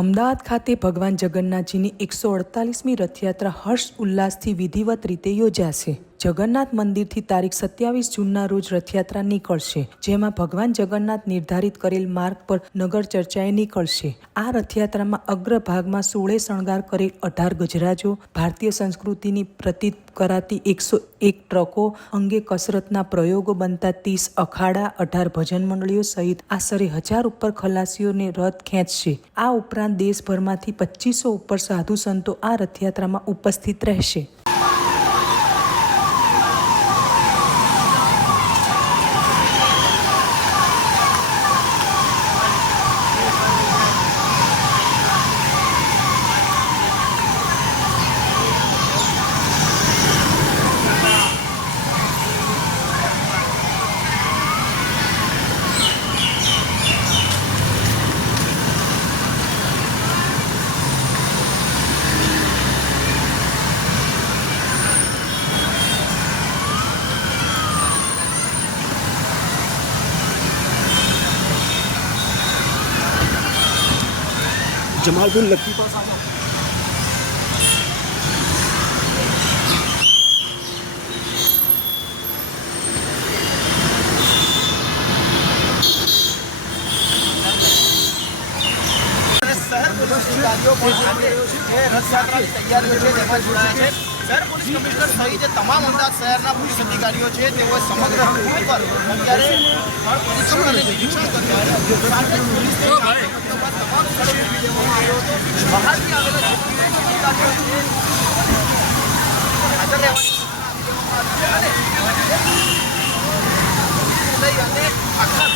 અમદાવાદ ખાતે ભગવાન જગન્નાથજીની 148મી રથયાત્રા હર્ષ ઉલ્લાસથી વિધિવત રીતે યોજાશે। જગન્નાથ મંદિરથી તારીખ 27 જૂનના રોજ રથયાત્રા નીકળશે, જેમાં ભગવાન જગન્નાથ નિર્ધારિત કરેલ માર્ગ પર નગર ચર્ચાએ નીકળશે। આ રથયાત્રામાં અગ્રભાગમાં 16 શણગાર કરેલ 18 ગજરાજો, ભારતીય સંસ્કૃતિની પ્રતીત કરાતી 101 ટ્રકો અંગે કસરતના પ્રયોગો બનતા 30 અખાડા, 18 ભજન મંડળીઓ સહિત આશરે 1000 ઉપર ખલાસીઓને રથ ખેંચશે। આ ઉપરાંત દેશભરમાંથી 2500 ઉપર સાધુ સંતો આ રથયાત્રામાં ઉપસ્થિત રહેશે। जमालपुर लक्की पास आ गया। શહેર પોલીસ કમિશનર સહિત તમામ અમદાવાદ શહેરના પોલીસ અધિકારીઓ છે તેઓએ સમગ્ર રૂટ પર અત્યારે નિરીક્ષણ કર્યું। તમામ સ્થળે લેવામાં આવ્યો હતો। બહારથી આવેલા હાજર રહેવાની અને આખા